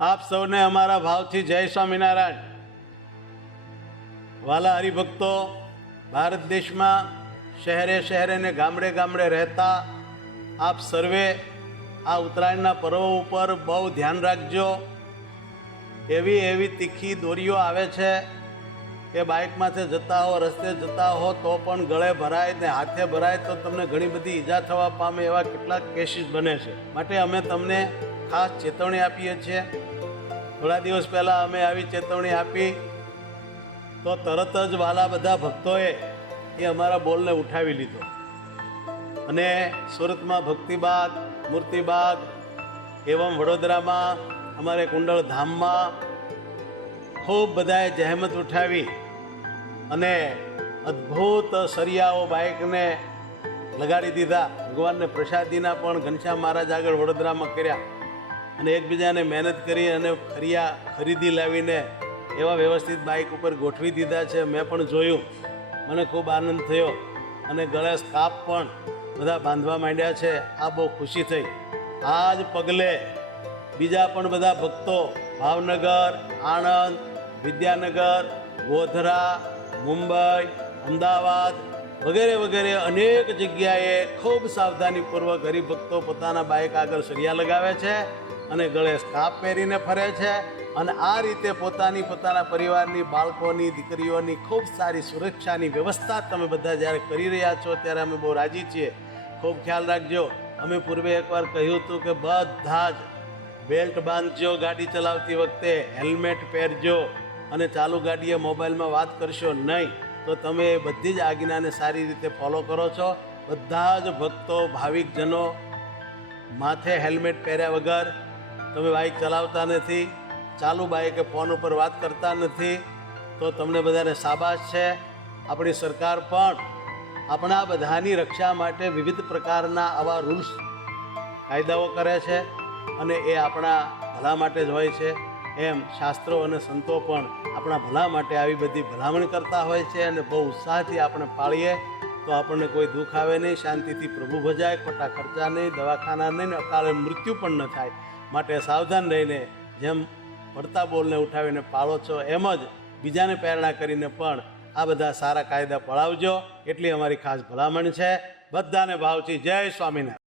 આપ સૌને અમારા ભાવથી જય સ્વામિનારાયણ। વાલા હરિભક્તો, ભારત દેશમાં શહેરે શહેરે ને ગામડે ગામડે રહેતા આપ સર્વે આ ઉત્તરાયણના પર્વ ઉપર બહુ ધ્યાન રાખજો। એવી તીખી દોરીઓ આવે છે કે બાઇકમાંથી જતા હો, રસ્તે જતા હો તો પણ ગળે ભરાય ને હાથે ભરાય તો તમને ઘણી બધી ઈજા થવા પામે એવા કેટલાક કેસીસ બને છે। માટે અમે તમને ખાસ ચેતવણી આપીએ છીએ। થોડા દિવસ પહેલાં અમે આવી ચેતવણી આપી તો તરત જ વાલા બધા ભક્તોએ એ અમારા બોલને ઉઠાવી લીધો અને સુરતમાં ભક્તિબાગ, મૂર્તિબાગ એવં વડોદરામાં અમારે કુંડળ ધામમાં ખૂબ બધાએ જહેમત ઉઠાવી અને અદ્ભુત સરિયાઓ બાઇકને લગાડી દીધા। ભગવાનને પ્રસાદીના પણ ઘનશ્યામ મહારાજ આગળ વડોદરામાં કર્યા અને એકબીજાને મહેનત કરી અને ખરીદી લાવીને એવા વ્યવસ્થિત બાઇક ઉપર ગોઠવી દીધા છે। મેં પણ જોયું, મને ખૂબ આનંદ થયો અને ગળે સ્કાર્ફ પણ બધા બાંધવા માંડ્યા છે। આ બહુ ખુશી થઈ। આ જ પગલે બીજા પણ બધા ભક્તો ભાવનગર, આણંદ, વિદ્યાનગર, ગોધરા, મુંબઈ, અમદાવાદ વગેરે વગેરે અનેક જગ્યાએ ખૂબ સાવધાનીપૂર્વક હરિભક્તો પોતાના બાઇક આગળ સરિયા લગાવે છે અને ગળે સ્કાર્ફ પહેરીને ફરે છે અને આ રીતે પોતાના પરિવારની, બાળકોની, દીકરીઓની ખૂબ સારી સુરક્ષાની વ્યવસ્થા તમે બધા જ્યારે કરી રહ્યા છો ત્યારે અમે બહુ રાજી છીએ। ખૂબ ખ્યાલ રાખજો। અમે પૂર્વે એકવાર કહ્યું હતું કે બધા જ બેલ્ટ બાંધજો, ગાડી ચલાવતી વખતે હેલ્મેટ પહેરજો અને ચાલુ ગાડીએ મોબાઈલમાં વાત કરશો નહીં, તો તમે એ બધી જ આજ્ઞાને સારી રીતે ફોલો કરો છો। બધા જ ભક્તો, ભાવિકજનો માથે હેલ્મેટ પહેર્યા વગર તમે બાઇક ચલાવતા નથી, ચાલુ બાઇકે ફોન ઉપર વાત કરતા નથી, તો તમને બધાને શાબાશ છે। આપણી સરકાર પણ આપણા બધાની રક્ષા માટે વિવિધ પ્રકારના આવા રૂલ્સ, કાયદાઓ કરે છે અને એ આપણા ભલા માટે જ હોય છે। એમ શાસ્ત્રો અને સંતો પણ આપણા ભલા માટે આવી બધી ભલામણ કરતા હોય છે અને બહુ ઉત્સાહથી આપણે પાળીએ તો આપણને કોઈ દુઃખ આવે નહીં, શાંતિથી પ્રભુ ભજાય, ખોટા ખર્ચા નહીં, દવાખાના નહીં ને અકાળે મૃત્યુ પણ ન થાય। માટે સાવધાન રહીને જેમ પડતા બોલને ઉઠાવીને પાળો છો એમ જ બીજાને પ્રેરણા કરીને પણ આ બધા સારા કાયદા પળાવજો, એટલી અમારી ખાસ ભલામણ છે। બધાને ભાવથી જય સ્વામિનારાયણ।